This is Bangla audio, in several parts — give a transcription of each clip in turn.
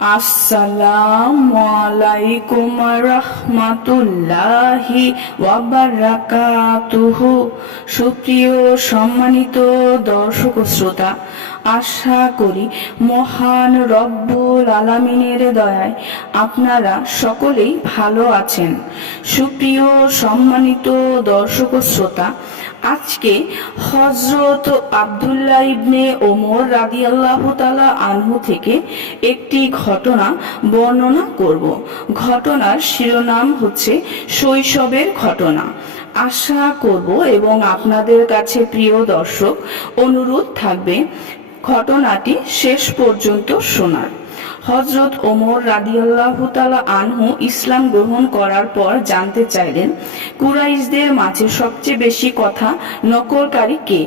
আসসালামু আলাইকুম রাহমাতুল্লাহি ওয়া বারাকাতুহু। সুপ্রিয় সম্মানিত দর্শক ও শ্রোতা, আশা করি মহান রব্বুল আলামিনের দয়ায় আপনারা সকলেই ভালো আছেন। সুপ্রিয় সম্মানিত দর্শক ও শ্রোতা, আজকে হযরত আব্দুল্লাহ ইবনে ওমর রাদিয়াল্লাহু তাআলা আনহু থেকে একটি ঘটনা বর্ণনা করব। ঘটনার শিরোনাম হচ্ছে শৈশবের ঘটনা। আশা করব এবং আপনাদের কাছে প্রিয় দর্শক অনুরোধ থাকবে ঘটনাটি শেষ পর্যন্ত শোনার। হযরত ওমর রাদিয়াল্লাহু তাআলা আনহু ইসলাম গ্রহণ করার পর জানতে চাইলেন, কুরাইশদের মাঝে সবচেয়ে বেশি কথা নকলকারী কে?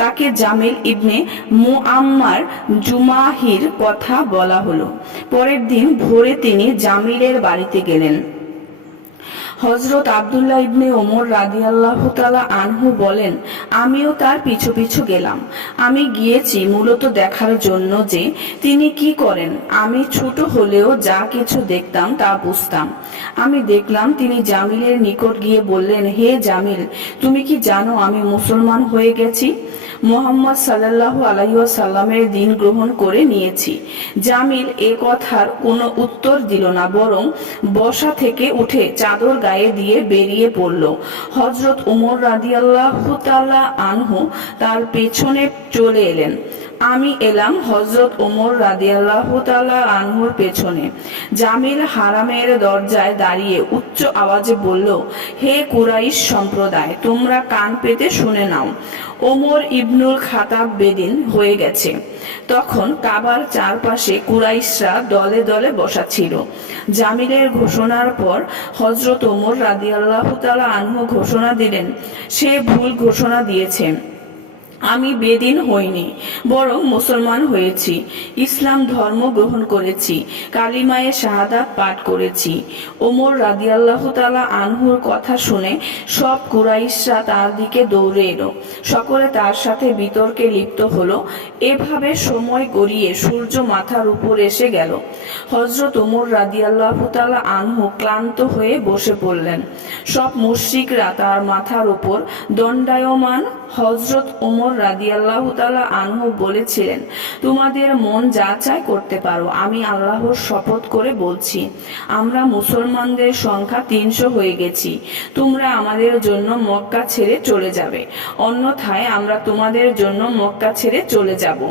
তাকে জামিল ইবনে মুআম্মার জুমাহির কথা বলা হলো। পরের দিন ভোরে তিনি জামিলের বাড়িতে গেলেন। হযরত আব্দুল্লাহ ইবনে ওমর রাদিয়াল্লাহু তাআলা আনহু বলেন, আমিও তার পিছু পিছু গেলাম। আমি গিয়েছি মূলত দেখার জন্য যে তিনি কি করেন। আমি ছোট হলেও যা কিছু দেখতাম তা বুঝতাম। আমি দেখলাম তিনি জামিলের নিকট গিয়ে বললেন, হে জামিল, তুমি কি জানো আমি মুসলমান হয়ে গেছি? মুহাম্মদ সাল্লাল্লাহু আলাইহি ওয়াসাল্লামের দিন গ্রহণ করে নিয়েছি। জামিল এ কথার কোনো উত্তর দিল না, বরং বসা থেকে উঠে চাদর গায়ে দিয়ে বেরিয়ে পড়ল। হযরত ওমর রাদিয়াল্লাহু তাআলা আনহু তার পেছনে চলে এলেন। আমি এলাম হযরত ওমর রাদিয়াল্লাহু তাআলা আনহুর পেছনে। জামিল হারামের দরজায় দাঁড়িয়ে উচ্চ আওয়াজে বলল, হে কুরাইশ সম্প্রদায়, তোমরা কান পেতে শুনে নাও। ওমর ইবনুল খাতাব বেদিন হয়ে গেছে। তখন কাবার চারপাশে কুরাইশরা দলে দলে বসা ছিল। জামিলের ঘোষণার পর হযরত ওমর রাদিয়াল্লাহু তাআলা আনহু ঘোষণা দিলেন, সে ভুল ঘোষণা দিয়েছে। আমি বেদিন হইনি, বরং মুসলমান হয়েছি। ইসলাম ধর্ম গ্রহণ করেছি, কালিমায়ে শাহাদাত পাঠ করেছি। ওমর রাদিয়াল্লাহু তাআলা আনহুর কথা শুনে সব কুরাইশরা তার দিকে দৌড়ে এলো। সকলে তার সাথে বিতর্কে লিপ্ত হলো। এভাবে সময় গড়িয়ে সূর্য মাথার উপর এসে গেল। হযরত ওমর রাদিয়াল্লাহু তাআলা আনহু ক্লান্ত হয়ে বসে পড়লেন। সব মুশরিকরা তার মাথার উপর দণ্ডায়মান। হযরত ওমর রাদিয়াল্লাহু তাআলা আনহু বলেছিলেন, তোমাদের মন যা চায় করতে পারো। আমি আল্লাহর শপথ করে বলছি, আমরা মুসলমানদের সংখ্যা 300 হয়ে গেছি। তোমরা আমাদের জন্য মক্কা ছেড়ে চলে যাবে, অন্যথায় আমরা তোমাদের জন্য মক্কা ছেড়ে চলে যাব।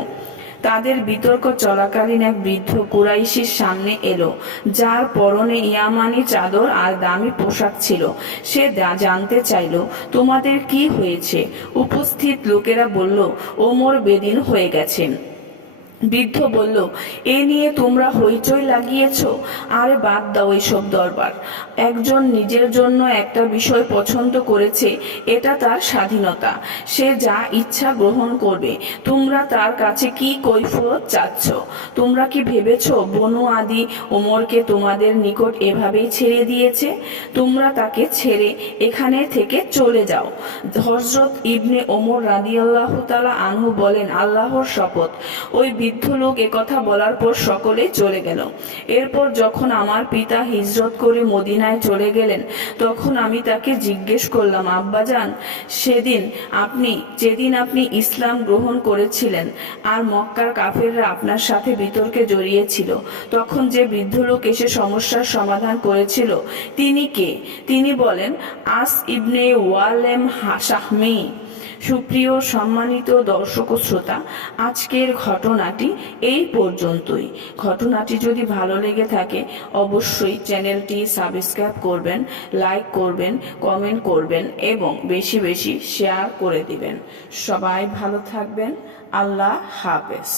তাদের বিতর্ক চলাকালীন এক বৃদ্ধ কুরাইশির সামনে এলো, যার পরনে ইয়ামানি চাদর আর দামি পোশাক ছিল। সে জানতে চাইল, তোমাদের কি হয়েছে? উপস্থিত লোকেরা বলল, ওমর বেদিন হয়ে গেছেন। বৃদ্ধ বলল, এ নিয়ে তোমরা হইচই লাগিয়েছ? আরে বাদ দাও এসব দরবার। একজন নিজের জন্য একটা বিষয় পছন্দ করেছে, এটা তার স্বাধীনতা। সে যা ইচ্ছা গ্রহণ করবে। তোমরা তার কাছে কি কৈফিয়ত চাচ্ছ? তোমরা কি ভেবেছ বনু আদি ওমরকে তোমাদের নিকট এভাবেই ছেড়ে দিয়েছে? তোমরা তাকে ছেড়ে এখানে থেকে চলে যাও। হযরত ইবনে ওমর রাদিয়াল্লাহু তাআলা আনহু বলেন, আল্লাহর শপথ। ওই বৃদ্ধ লোক একথা বলার পর সকলে চলে গেল। এরপর যখন আমার পিতা হিজরত করে মদিনায় চলে গেলেন, তখন আমি তাকে জিজ্ঞেস করলাম, আব্বাজান, যেদিন আপনি ইসলাম গ্রহণ করেছিলেন আর মক্কার কাফেররা আপনার সাথে বিতর্কে জড়িয়েছিল, তখন যে বৃদ্ধ লোক এসে সমস্যার সমাধান করেছিল তিনি কে? তিনি বলেন, আস ইবনে ওয়ালেম শাহমি। সুপ্রিয় সম্মানিত দর্শক ও শ্রোতা, আজকের ঘটনাটি এই পর্যন্তই। ঘটনাটি যদি ভালো লেগে থাকে অবশ্যই চ্যানেলটি সাবস্ক্রাইব করবেন, লাইক করবেন, কমেন্ট করবেন এবং বেশি বেশি শেয়ার করে দিবেন। সবাই ভালো থাকবেন। আল্লাহ হাফেজ।